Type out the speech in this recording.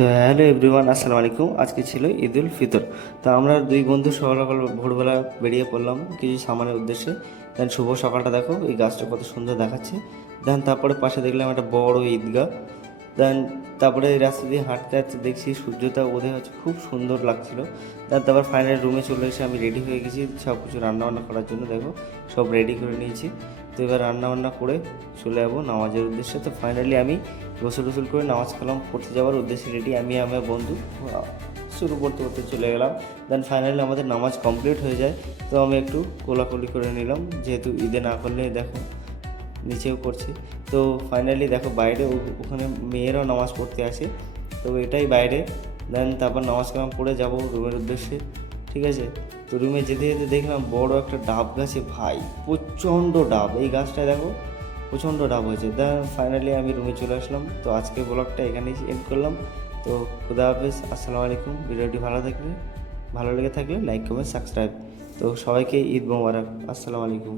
তো hello everyone, আসসালামু আলাইকুম। আজকে ছিল ঈদ উল ফিতর। তো আমরা দুই বন্ধু সকাল সকাল ভোরবেলা বেরিয়ে পড়লাম কিছু সামানের উদ্দেশ্যে। দেন শুভ সকালটা দেখো, এই গাছটা কত সুন্দর দেখাচ্ছে। দেন তারপরে পাশে দেখলাম একটা বড় ঈদগাহ। দেন তারপরে এই রাস্তা দিয়ে হাঁটতে হাঁটতে দেখছি সূর্যটা উদয় হচ্ছে, খুব সুন্দর লাগছিল। দেন তারপর ফাইনালি রুমে চলে এসে আমি রেডি হয়ে গেছি সব কিছু রান্নাবান্না করার জন্য। দেখো সব রেডি করে নিয়েছি। তো এবার রান্নাবান্না করে চলে যাবো নামাজের উদ্দেশ্যে। তো ফাইনালি আমি গোসল টোসল করে নামাজ কালাম পড়তে যাওয়ার উদ্দেশ্যে রেডি। আমি আমার বন্ধু শুরু করতে করতে চলে গেলাম। দেন ফাইনালি আমাদের নামাজ কমপ্লিট হয়ে যায়। তো আমি একটু কোলাকুলি করে নিলাম, যেহেতু ঈদে না করলে দেখো নিচেও করছি। তো ফাইনালি দেখো বাইরে ওখানে মেয়েরাও নামাজ পড়তে আসে, তো এটাই বাইরে। দেন তারপর নামাজ কালাম পড়ে যাব রুমের উদ্দেশ্যে, ঠিক আছে। তো রুমে যেতে যেতে দেখলাম বড় একটা ডাব গাছে, ভাই প্রচণ্ড ডাব, এই গাছটা দেখো প্রচণ্ড ডাব হয়েছে। দেন ফাইনালি আমি রুমে চলে আসলাম। তো আজকের ব্লগটা এখানেই এন্ড করলাম। তো খুদা হাফেজ, আসসালামু আলাইকুম। ভিডিওটি ভালো লেগে থাকলে লাইক কমেন্ট সাবস্ক্রাইব। তো সবাইকে ঈদ মোবারক, আসসালামু আলাইকুম।